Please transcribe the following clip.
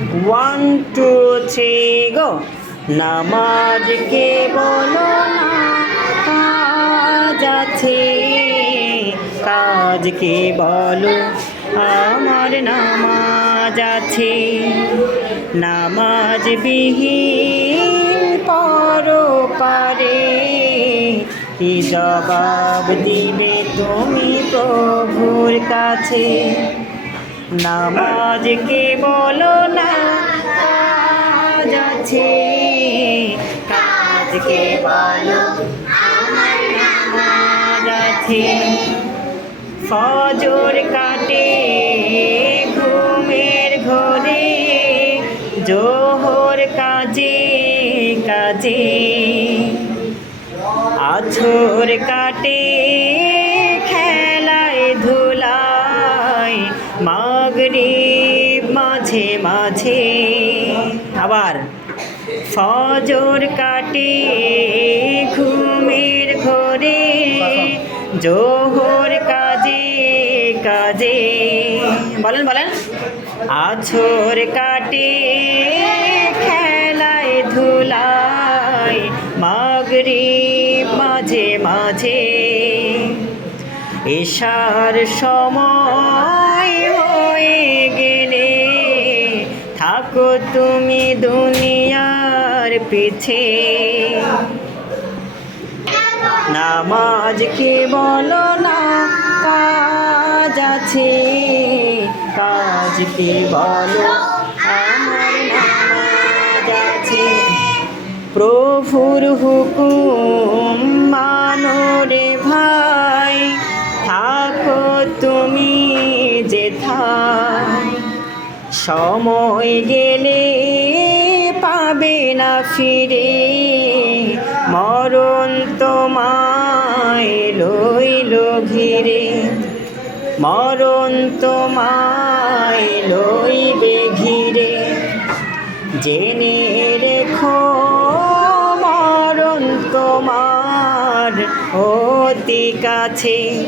One two three go নামাজ কে বলো না? কাজ আছে। কাজকে বলো? আমার নামাজ আছে। নামাজ বিহীন পরো পারে। কি জবাব দিবে তুমি প্রভুর কাছে। নামাজকে বলো না? কাজ আছে। কাজকে বলো? আমার নামাজ আছে। ফজর কাটে, ঘুমের ঘরে। জোহর কাজে কাজে। আছর কাটে মাগরিব মাঝে মাঝে আবার ফজর কাটে ঘুমের ঘরে, জোহর কাজে কাজে। বলেন বলেন। আছর কাটে, খেলায় ধুলায়, মাগরিব মাঝে মাঝে। এশার সময় থাকো তুমি দুনিয়ার পিছে। নামাজকে বলো না, কাজ আছে। কাজকে বলো, আমার নামাজ আছে। প্রভুর হুকুম মানো রে ভাই, থাকো তুমি যেথায় সময় গেলে পাবে না ফিরে। মরণ তোমায় লইল ঘিরে। মরণ তোমায় লইবে ঘিরে। জেনে রেখো, মরণ তোমার অতি কাছে।